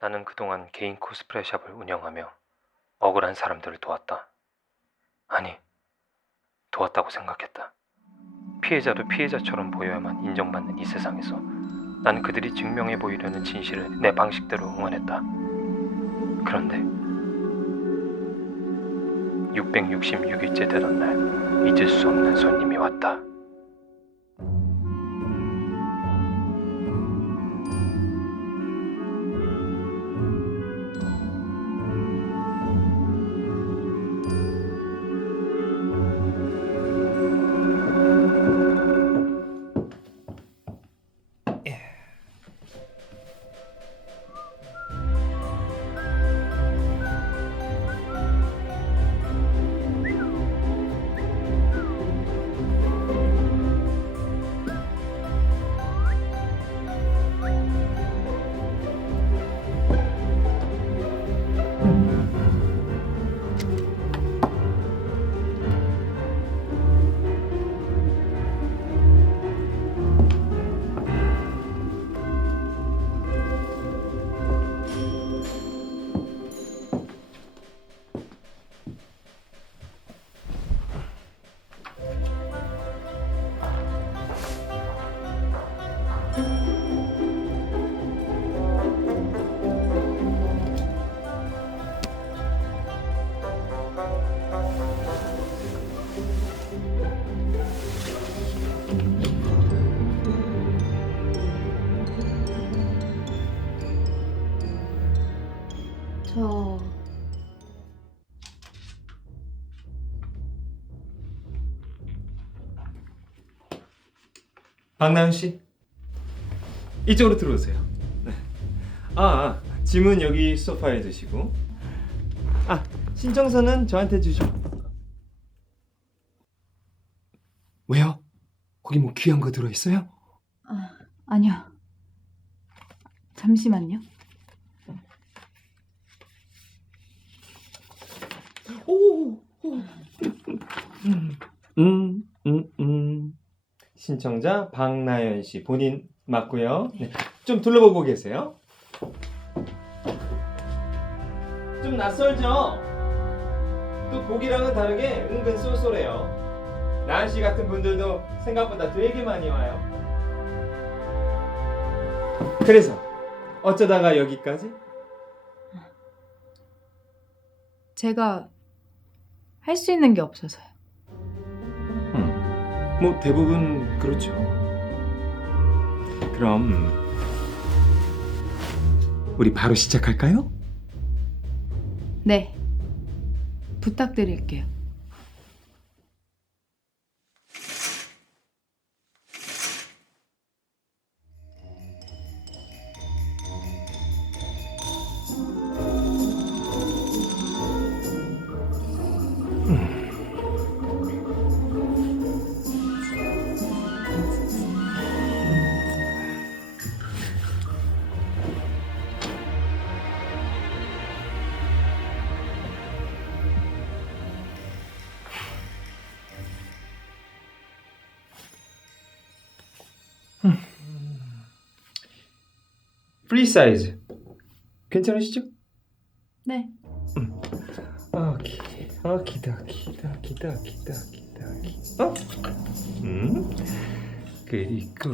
나는 그동안 개인 코스프레 샵을 운영하며 억울한 사람들을 도왔다. 아니, 도왔다고 생각했다. 피해자도 피해자처럼 보여야만 인정받는 이 세상에서 난 그들이 증명해 보이려는 진실을 내 방식대로 응원했다. 그런데 666일째 되던 날 잊을 수 없는 손님이 왔다. 박나연 씨 이쪽으로 들어오세요. 네. 아, 아 짐은 여기 소파에 두시고 아 신청서는 저한테 주시고 왜요? 거기 뭐 귀한 거 들어 있어요? 아, 아니요. 잠시만요. 오, 오. 음, 음, 음. 신청자 박나연 씨 본인 맞고요. 네. 좀 둘러보고 계세요. 좀 낯설죠? 또 보기랑은 다르게 은근 쏠쏠해요. 나연 씨 같은 분들도 생각보다 되게 많이 와요. 그래서 어쩌다가 여기까지? 제가 할 수 있는 게 없어서요. 음, 뭐 대부분 그렇죠. 그럼 우리 바로 시작할까요? 네. 부탁드릴게요. 프리 사이즈 괜찮으시죠? 네. 오케이 오키도키도키도키도키도키 어? 음 그리고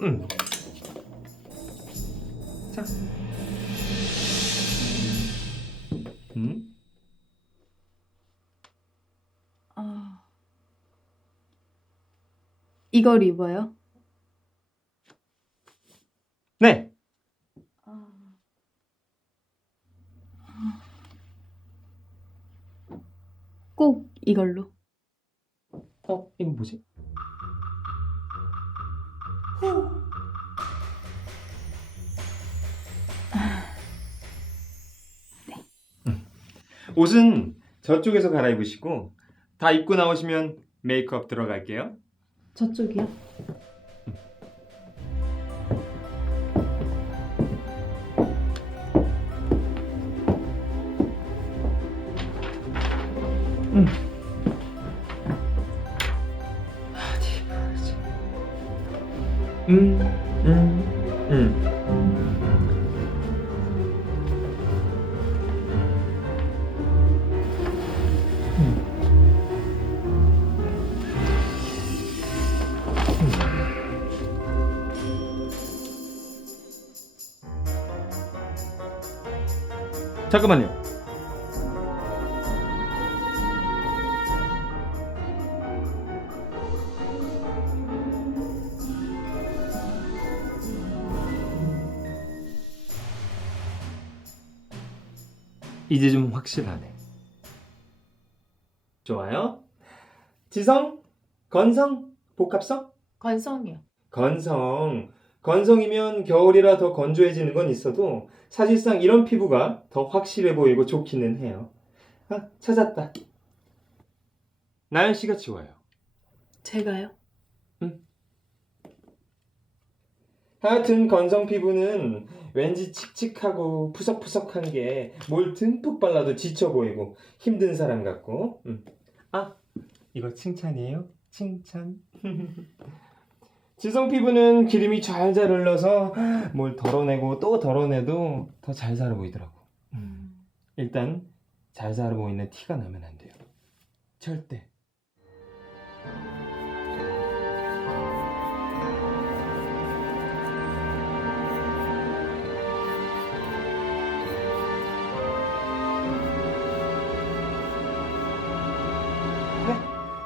음. 자 음? 아. 이걸 입어요? 네 꼭 이걸로. 어? 이건 뭐지? 음. 옷은 저쪽에서 갈아입으시고 다 입고 나오시면 메이크업 들어갈게요. 저쪽이요? 응. 음, 음, 음. 잠깐만요. 이제 좀 확실하네. 좋아요. 지성, 건성, 복합성? 건성이요. 건성. 건성이면 겨울이라 더 건조해지는 건 있어도 사실상 이런 피부가 더 확실해 보이고 좋기는 해요. 아, 찾았다. 나연 씨가 지워요. 제가요? 하여튼 건성 피부는 왠지 칙칙하고 푸석푸석한 게 뭘 듬뿍 발라도 지쳐 보이고 힘든 사람 같고. 음. 아, 이거 칭찬이에요? 칭찬. 지성 피부는 기름이 잘잘 흘러서 뭘 덜어내고 또 덜어내도 더 잘 살아 보이더라고. 음. 일단 잘 살아 보이는 티가 나면 안 돼요. 절대.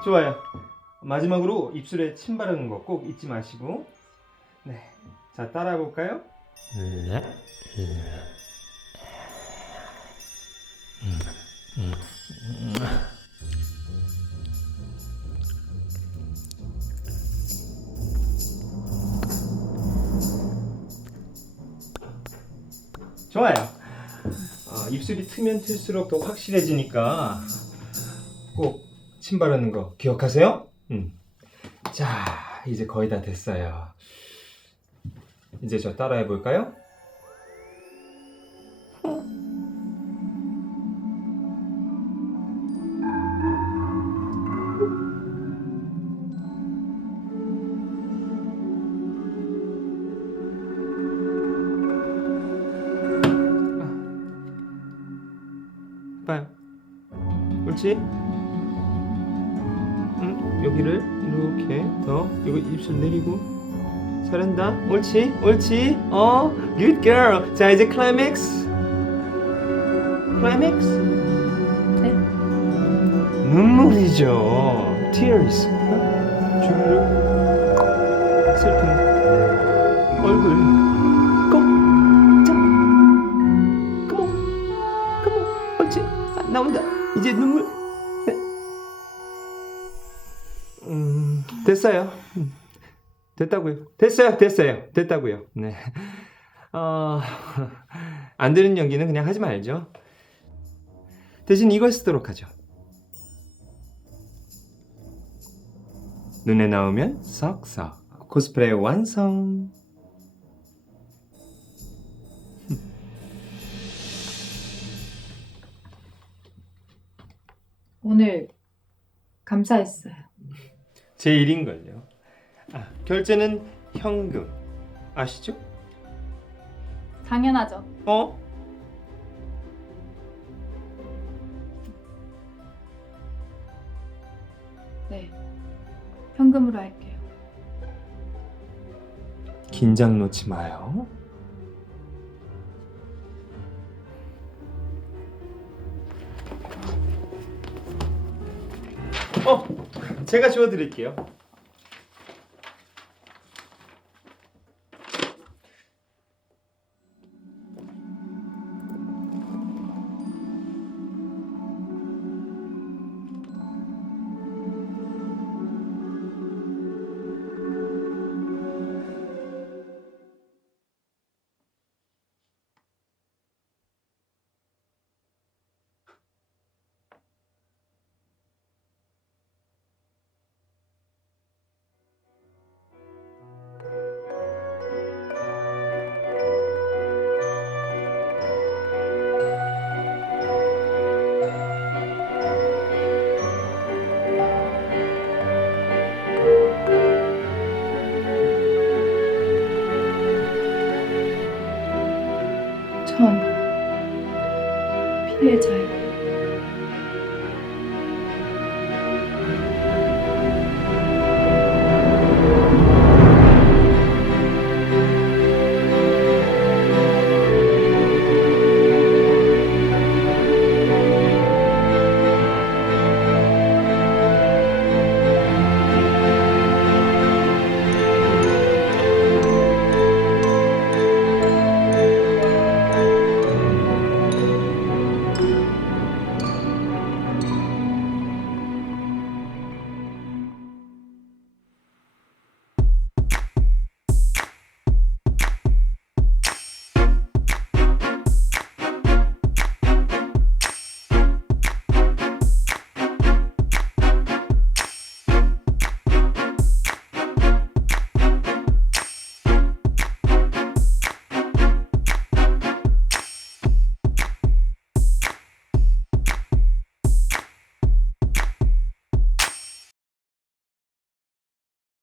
좋아요. 마지막으로 입술에 침 바르는 거 꼭 잊지 마시고. 네, 자 따라해 볼까요? 좋아요. 어, 입술이 트면 틀수록 더 확실해지니까 꼭 침 바르는 거 기억하세요? 음. 자, 이제 거의 다 됐어요. 이제 저 따라해 볼까요? 봐요. 옳지? 응, 여기를 이렇게 더 이거 입술 내리고 잘한다. 옳지, 옳지. 어, good girl. 자 이제 클라이맥스. 클라이맥스. 네. 눈물이죠. Tears. 주르륵. 슬픔. 얼굴. 아, 나온다. 이제 눈물. 됐어요. 음, 됐다고요. 됐어요. 됐어요. 됐다고요. 네. 어, 안 되는 연기는 그냥 하지 말죠. 대신 이걸 쓰도록 하죠. 눈에 나오면 썩썩. 코스프레 완성. 오늘 감사했어요. 제 일인걸요. 아, 결제는 현금. 아시죠? 당연하죠. 어? 네. 현금으로 할게요. 긴장 놓지 마요. 어, 제가 지워드릴게요.